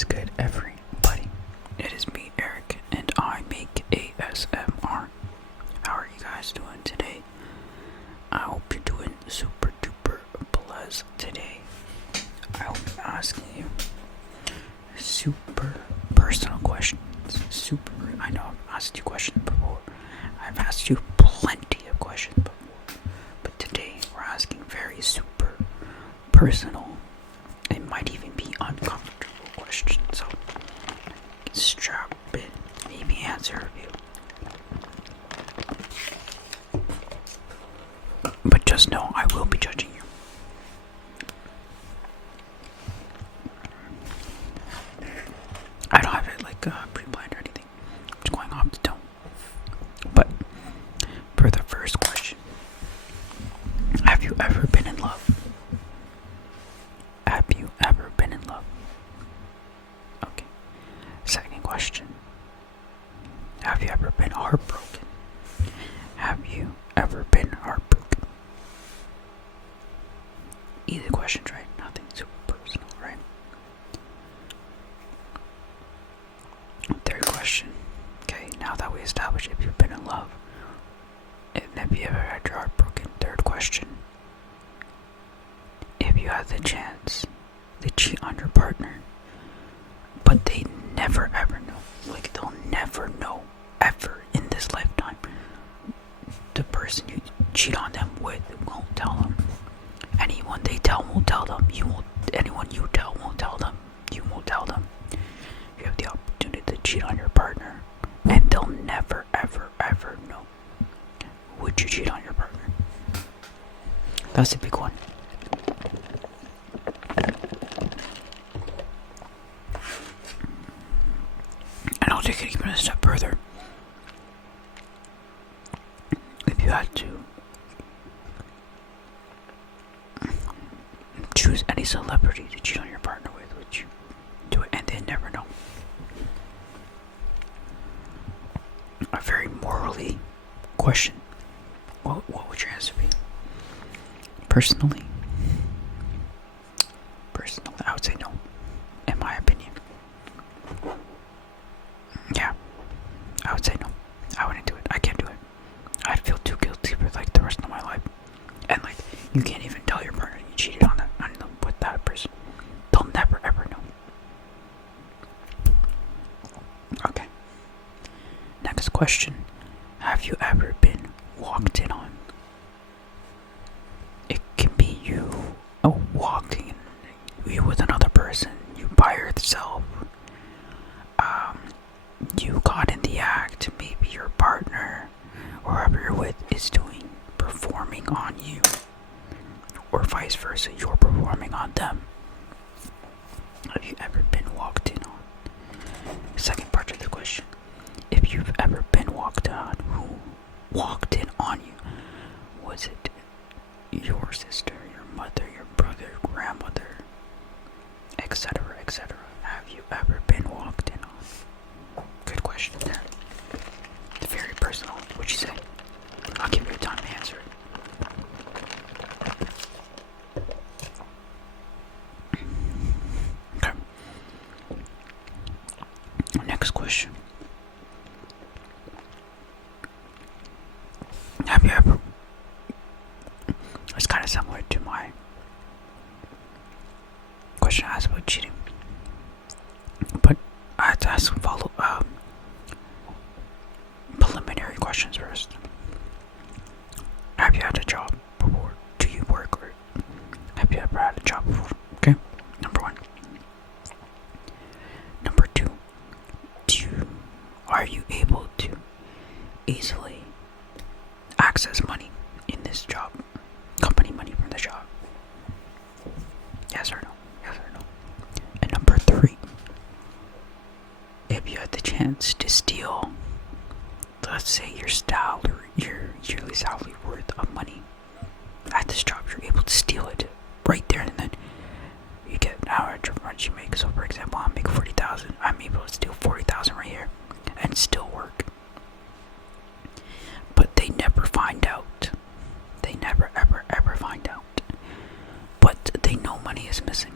is good, everybody? It is me, Eric, and I make ASMR. How are you guys doing today? I hope you're doing super duper blessed today. I will be asking you super personal questions. I know I've asked you questions before. I've asked you plenty of questions before. But today we're asking very super personal. It might even be uncomfortable questions. So strap in. Maybe answer a few. But just know I will be judging you. I don't have it pre-planned or anything. I'm just going off the dome. But for the first question, have you ever been in love? Have you ever been in love? Okay. Second question. Have you ever been heartbroken? Have you ever been heartbroken? Easy questions, right? Nothing super personal, right? Third question. Okay, now that we established if you've been in love, and have you ever had your heart broken? Third question. If you had the chance to cheat on your partner, but they never ever know, they'll never know ever in this lifetime, the person you cheat on them with won't tell them. Anyone they tell won't tell them. Anyone you tell won't tell them. You won't tell them. You have the opportunity to cheat on your partner, and they'll never ever ever know. Would you cheat on your partner? That's a big one. And I'll take it even a step further. If you had to choose any celebrity to cheat on your partner with, would you do it? And they never know. A very morally question. What would your answer be? Personally, I would say no. In my opinion. Yeah. I would say no. I wouldn't do it. I can't do it. I'd feel too guilty for the rest of my life. And you can't even tell your partner you cheated on them with that person. They'll never ever know. Okay. Next question. Have you ever been walked in on? It can be you walking you with another person, you by yourself. You got in the act, maybe your partner or whoever you're with is performing on you, or vice versa, you're performing on them. Have you ever been walked in on? Second part of the question. If you've ever been walked on, who walked in on you? Was it your sister, your mother, your brother, grandmother, etc., etc.? Have you ever been walked in on? Good question there. It's very personal. What'd you say? I'll give you time to answer it. Okay. Next question. Have you ever... It's kind of similar to my question I asked about cheating. But I had to ask preliminary questions first. Have you had a job before? Do you work, or have you ever had a job before? Okay, number one. Number two, are you able to easily access money in this job? Company money from the job? Yes or no? Yes or no? And number three, if you had the chance to steal, let's say your yearly salary worth of money at this job, you're able to steal it right there and then. You get how much you make. So for example, I make 40,000. I'm able to steal 40,000 right here and still work. But they never find out. They never ever ever find out. But they know money is missing.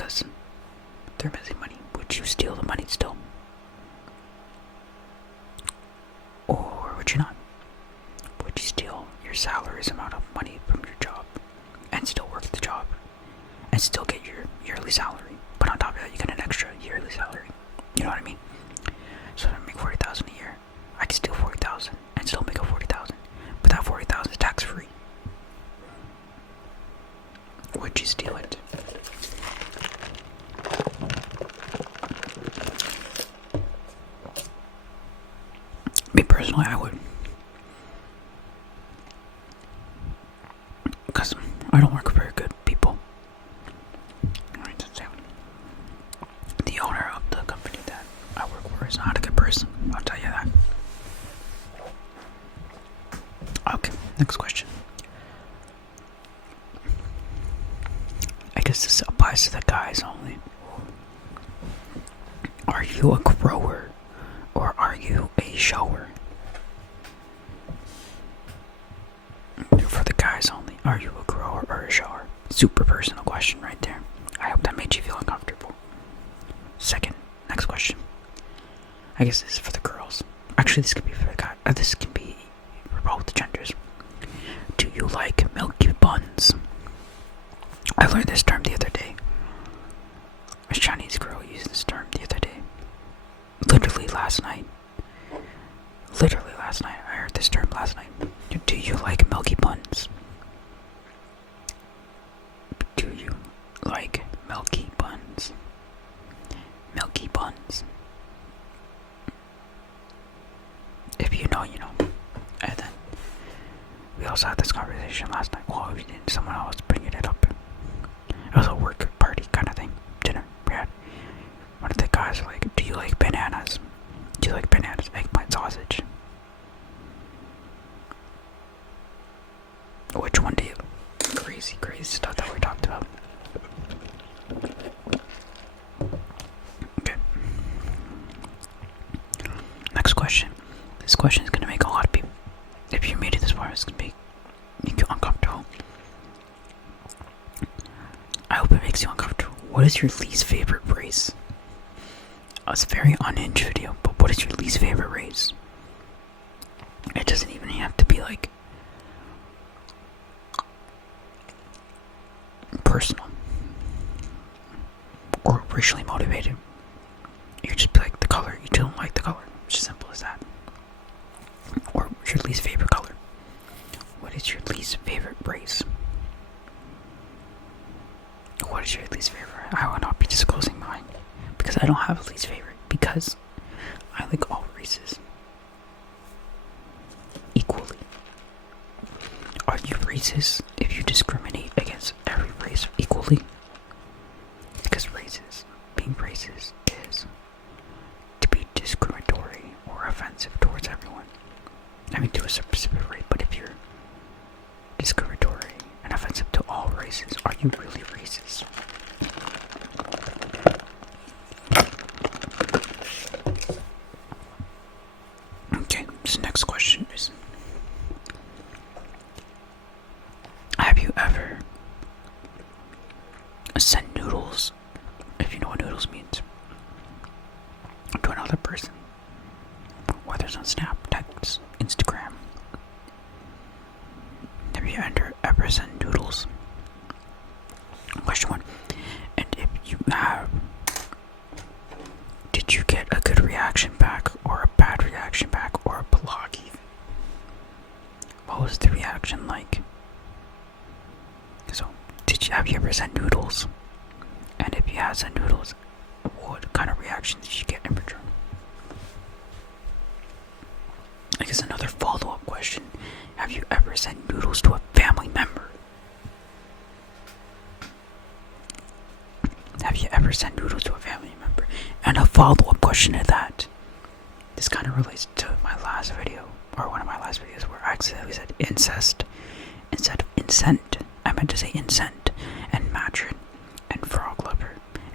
because they're missing money. Would you steal the money still? Or would you not? Would you steal your salary's amount of money from your job and still work the job and still get your yearly salary? But on top of that, you get an extra yearly salary. You know what I mean? So if I make $40,000 a year, I can steal $40,000 and still make a $40,000. But that $40,000 is tax free. Would you steal it? Me personally, I would. Because I don't work for very good people. The owner of the company that I work for is not a good person. I'll tell you that. Okay, next question. I guess this applies to the guys only. Are you a grower or are you a shower? For the guys only, are you a grower or a shower? Super personal question right there. I hope that made you feel uncomfortable. Second, next question. I guess this is for the girls. Actually, this can be for the guys. This can be for both genders. Do you like milky buns? I learned this term the other day. A Chinese girl used this term the other day. Literally last night. I heard this term last night. Do you like milky buns? Do you like milky buns? Milky buns. If you know, you know. And then we also had this conversation last night. Well, we didn't. Someone else bringing it up. It was a work party kind of thing. Dinner. We had one of the guys like, do you like bananas? Do you like bananas? Eggplant sausage? Which one do you? Crazy stuff that we talked about. Okay. Next question. This question is going to make a lot of people, if you made it this far, it's going to make you uncomfortable. I hope it makes you uncomfortable. What is your least favorite race? It's a very unhinged video, but what is your least favorite race? It doesn't even have to be like personal or racially motivated. You just be like the color. You don't like the color. It's as simple as that. Or what's your least favorite color? What is your least favorite race? What is your least favorite? I will not be disclosing mine because I don't have a least favorite because I like all races equally. Are you racist if you discriminate against every race equally? Because being racist is to be discriminatory or offensive towards everyone. I mean to a specific race, but if you're discriminatory and offensive to all races, are you really racist? Okay, this next question is, have you ever sent noodles, if you know what noodles means, to another person? Whether it's on Snap, text, Instagram. Have you ever sent noodles? Question 1. And if you have, did you get a good reaction back or a bad reaction back or a block even? What was the reaction like? So, have you ever sent noodles? And if you have sent noodles, what kind of reaction did you get in return? I guess another follow-up question. Have you ever sent noodles to a family member? Have you ever sent noodles to a family member? And a follow-up question to that. This kind of relates to my last video, or one of my last videos, where I accidentally said incest instead of incent. I meant to say incent, and matron, and frog lover,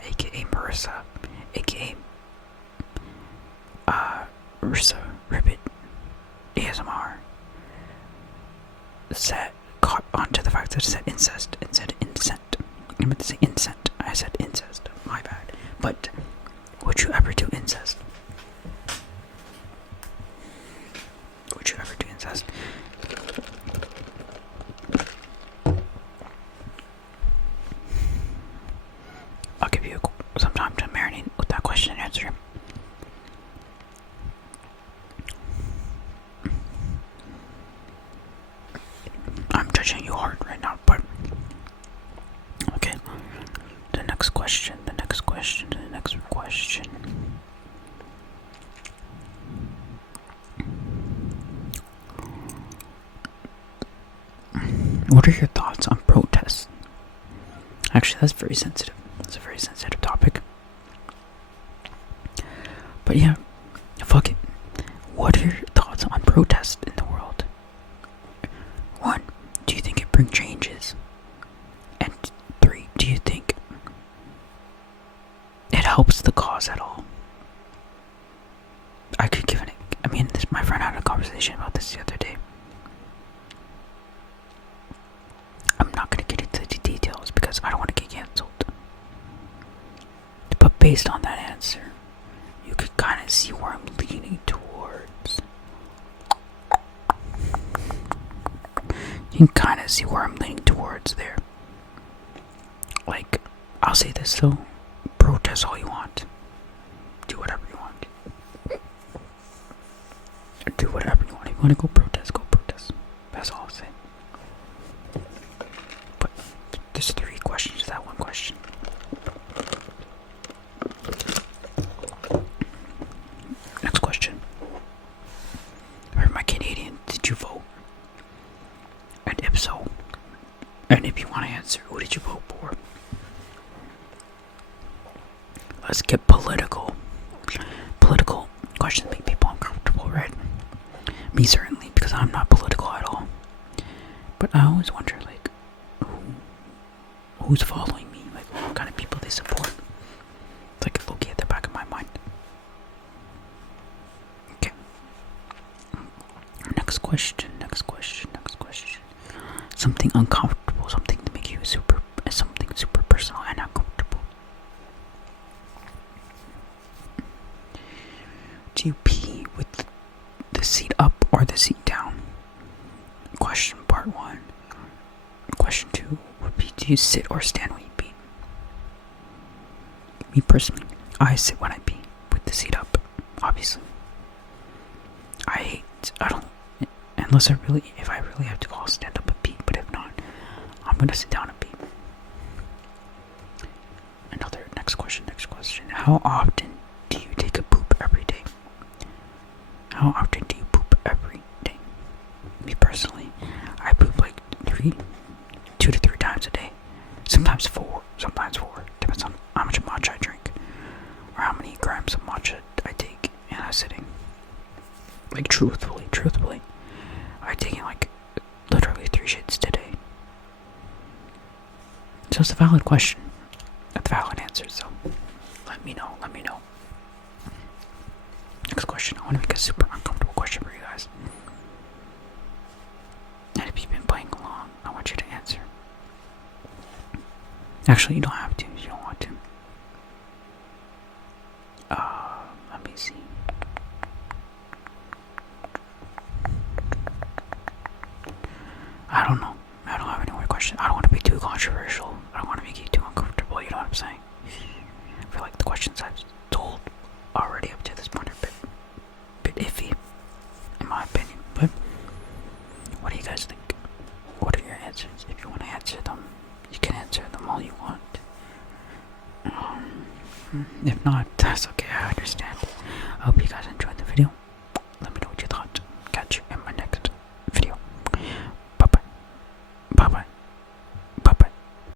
aka Marissa, aka Rissa Ribbit ASMR, caught onto the fact that it said incest and said incent. I meant to say incent. I said incest. But would you ever do incest? Would you ever do incest? I'll give you some time to marinate with that question and answer. I'm judging you hard right now, but okay. The next question. What are your thoughts on protests? Actually, that's very sensitive. That's a very sensitive topic. But yeah, fuck it. What are your thoughts on protests in the world? 1, do you think it brings changes? And 3, do you think it helps the cause at all? I could give it. My friend had a conversation about this the other day. I'm not gonna get into the details because I don't want to get canceled. But based on that answer, you could kind of see where I'm leaning towards. You can kind of see where I'm leaning towards there. Like, I'll say this though, protest all you want. Do whatever you want. Do whatever you want. If you want to go protest, go protest. That's all I'll say. But there's 3 questions to that one question. Next question. Am I Canadian? Did you vote? And if so, and if you want to answer, who did you vote for? Let's get political. Political questions make people uncomfortable, right? Me certainly, because I'm not political at all. But I always wonder, like, who's following me? Like, what kind of people they support? It's like a low-key at the back of my mind. Okay. Next question. Something uncomfortable, something to make you something super personal and uncomfortable. Do you pee with the seat up or the seat down? Question part 1. Question 2 would be, do you sit or stand when you pee? Me personally, I sit when I pee with the seat up, obviously. Unless if I really have to go, I'll stand up and pee, but if not, I'm gonna sit down and pee. Next question. How often do you take a poop every day? How often do you poop every day? Me personally, I poop like 2 to 3 times a day. Sometimes 4. Depends on how much matcha I drink, or how many grams of matcha I take in a sitting. Like truthfully, I've taken like literally 3 shits today. So it's a valid question. A valid answer, so let me know. Next question. I want to make a super uncomfortable question for you guys. And if you've been playing along, I want you to answer. Actually, you don't have to if you don't want to. Let me see. I don't know. I don't have any more questions. I don't want to be too controversial. I don't want to make you too uncomfortable, you know what I'm saying? I feel like the questions I've told already up to this point are a bit iffy, in my opinion. But what do you guys think? What are your answers? If you want to answer them, you can answer them all you want. If not, that's okay, I understand. I hope you guys enjoyed the video.